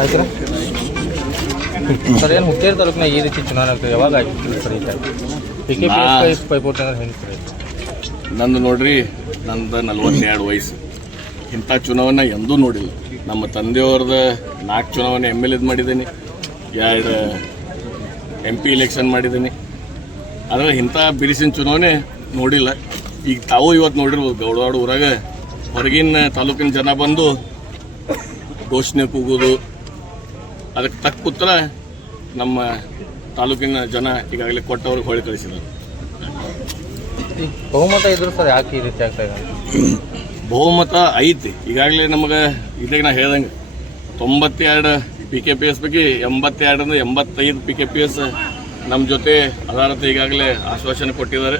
ಆಯ್ತು ಸರ್ ಏನು ಹುಕ್ಕೇರಿ ತಾಲೂಕಿನ ಈ ರೀತಿ ಚುನಾವಣೆ ಆಗ್ತದೆ? ಯಾವಾಗ ಆಯ್ತು ಸರ್ ಪಿ ಕೆ ಪಿ ಪೈಪೋಟಿ ಅಂದ್ರೆ ಹೆಂಗೆ ಸರ್ ನಂದು ನೋಡ್ರಿ ನಂದು ನಲ್ವತ್ತೆರಡು ವಯಸ್ಸು. ಇಂಥ ಚುನಾವಣೆ ಎಂದೂ ನೋಡಿಲ್ಲ. ನಮ್ಮ ತಂದೆಯವ್ರದ್ದು ನಾಲ್ಕು ಚುನಾವಣೆ ಎಂ ಎಲ್ ಎದ್ ಮಾಡಿದ್ದೀನಿ. ಎರಡು ಎಂ ಪಿ ಇಲೆಕ್ಷನ್ ಮಾಡಿದ್ದೀನಿ. ಆದರೆ ಇಂಥ ಬಿರಿಸಿನ ಚುನಾವಣೆ ನೋಡಿಲ್ಲ. ಈಗ ತಾವು ಇವತ್ತು ನೋಡಿರ್ಬೋದು ಗೌಡವಾಡ ಊರಾಗ. ಹೊರಗಿನ ತಾಲೂಕಿನ ಜನ ಬಂದು ಘೋಷಣೆ ಕೂಗೋದು ಅದಕ್ಕೆ ತಕ್ಕ ಉತ್ತರ ನಮ್ಮ ತಾಲೂಕಿನ ಜನ ಈಗಾಗಲೇ ಕೊಟ್ಟವ್ರಿಗೆ ಹೊಳೆ ಕಳಿಸಿದ್ದಾರೆ. ಬಹುಮತ ಇದ್ರು ಸರ್ ಯಾಕೆ ಈ ರೀತಿ ಆಗ್ತಾ ಇದೆ? ಬಹುಮತ ಐತಿ. ಈಗಾಗಲೇ ನಮಗೆ ಇದೇ ನಾ ಹೇಳ್ದಂಗೆ ತೊಂಬತ್ತೆರಡು ಪಿ ಕೆ ಪಿ ಎಸ್ ಬಗ್ಗೆ ಎಂಬತ್ತೆರಡರಿಂದ ಎಂಬತ್ತೈದು ಪಿ ಕೆ ಪಿ ಎಸ್ ನಮ್ಮ ಜೊತೆ ಅದಾರತ ಈಗಾಗಲೇ ಆಶ್ವಾಸನೆ ಕೊಟ್ಟಿದ್ದಾರೆ.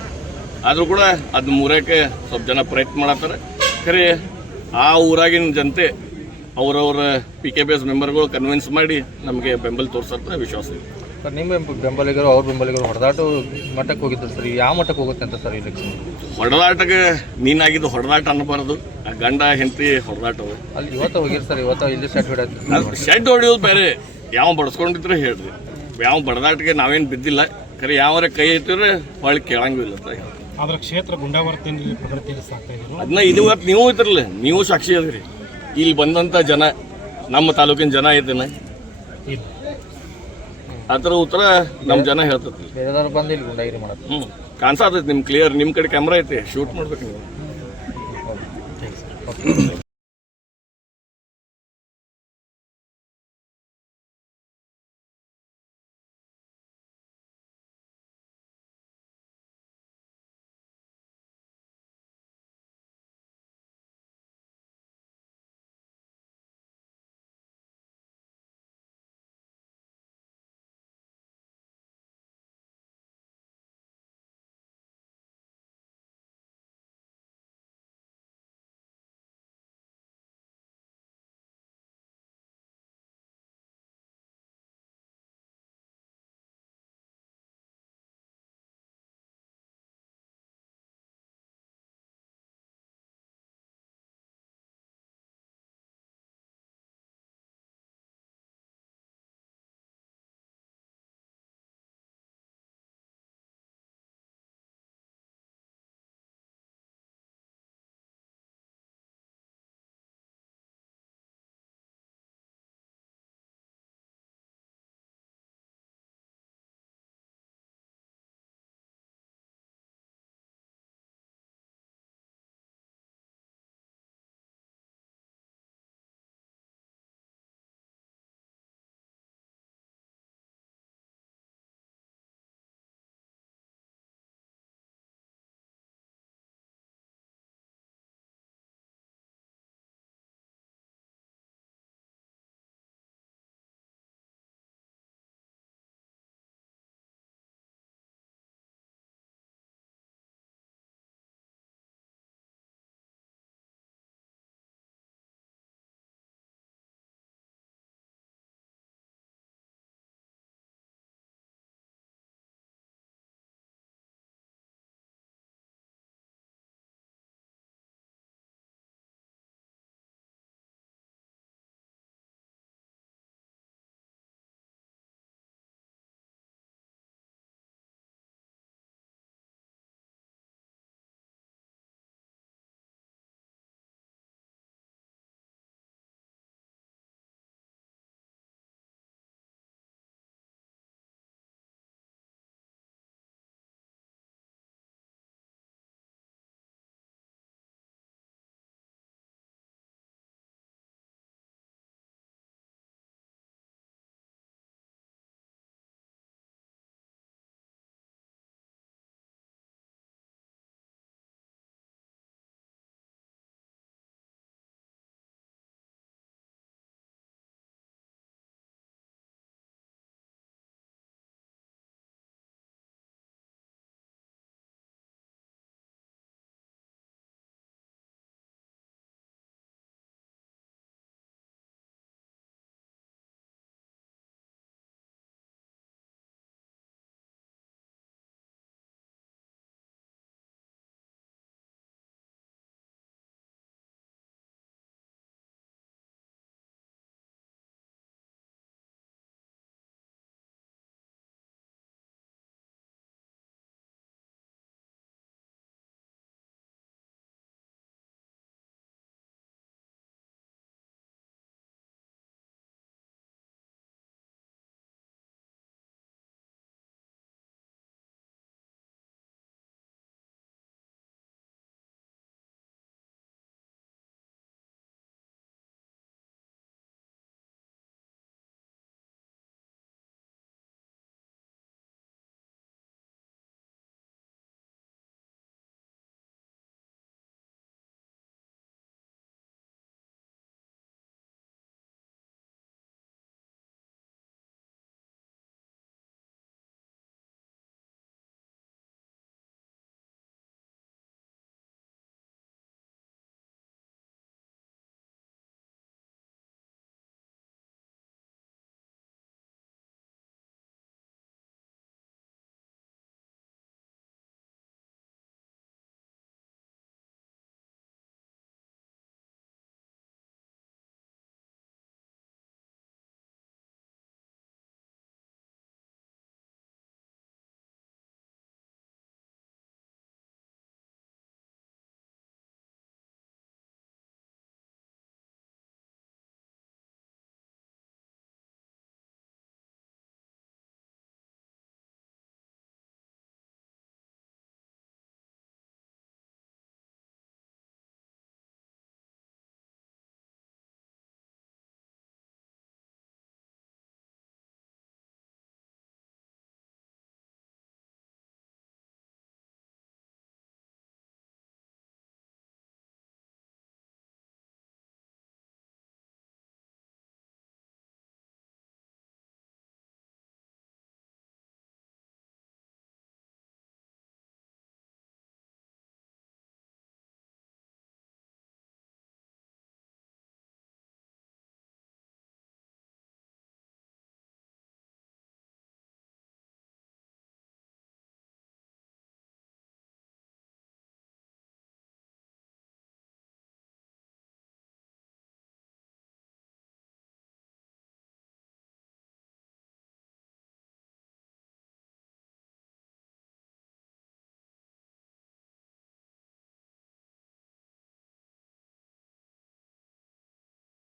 ಆದರೂ ಕೂಡ ಅದು ಮೂರಕ್ಕೆ ಸ್ವಲ್ಪ ಜನ ಪ್ರಯತ್ನ ಮಾಡತ್ತಾರೆ. ಖರೆ ಆ ಊರಾಗಿನ ಜನತೆ ಅವರವರ ಪಿ ಕೆ ಪಿ ಎಸ್ ಮೆಂಬರ್ಗಳು ಕನ್ವಿನ್ಸ್ ಮಾಡಿ ನಮಗೆ ಬೆಂಬಲ ತೋರಿಸಂತ ವಿಶ್ವಾಸ ಇದೆ. ಸರ್ ನಿಮ್ಮ ಬೆಂಬ- ಬೆಂಬಲಿಗರು ಅವ್ರ ಬೆಂಬಲಿಗರು ಹೊಡೆದಾಟ ಮಟ್ಟಕ್ಕೆ ಹೋಗಿದ್ರು ಸರ್. ಯಾವ ಮಟ್ಟಕ್ಕೆ ಹೋಗುತ್ತೆ ಅಂತ ಸರ್ ಇಲೆಕ್ಷನ್ ಹೊಡೆದಾಟಕ್ಕೆ ನೀನಾಗಿದ್ದು ಹೊಡೆದಾಟ ಅನ್ನಬಾರದು. ಆ ಗಂಡ ಹೆಂಡತಿ ಹೊಡೆದಾಟ ಅಲ್ಲಿ ಇವತ್ತು ಹೋಗಿರಿ ಸರ್ ಇವತ್ತು ಇಲ್ಲಿ ಶೆಡ್ ಹೊಡೆಯೋದು ಶೆಡ್ ಹೊಡೆಯೋದು ಬೇರೆ. ಯಾವ ಬಡ್ಸ್ಕೊಂಡಿದ್ರೆ ಹೇಳ್ರಿ. ಯಾವ ಬಡದಾಟಕ್ಕೆ ನಾವೇನು ಬಿದ್ದಿಲ್ಲ. ಖರೆ ಯಾವರ ಕೈ ಇಟ್ಟಿದ್ರೆ ಹೊಳ್ಳಿ ಕೇಳಂಗಿಲ್ಲ ಅಂತ ಅದ್ರ ಆದ್ರೆ ಕ್ಷೇತ್ರ ಗುಂಡಾವರ್ತಿ ಅದನ್ನ ಇದು ಇವತ್ತು ನೀವು ಇದ್ರಲ್ಲ. ನೀವು ಸಾಕ್ಷಿ ಅದ್ರಿ. ಇಲ್ಲಿ ಬಂದಂಥ ಜನ ನಮ್ಮ ತಾಲೂಕಿನ ಜನ ಇದ್ದೇನೆ ಅದರ ಉತ್ತರ ನಮ್ಮ ಜನ ಹೇಳ್ತೈತಿ ಹ್ಞೂ ಕಾಣಿಸ್ತೈತಿ ನಿಮ್ಮ ಕ್ಲಿಯರ್ ನಿಮ್ಮ ಕಡೆ ಕ್ಯಾಮ್ರಾ ಐತಿ ಶೂಟ್ ಮಾಡ್ಬೇಕು ನೀವು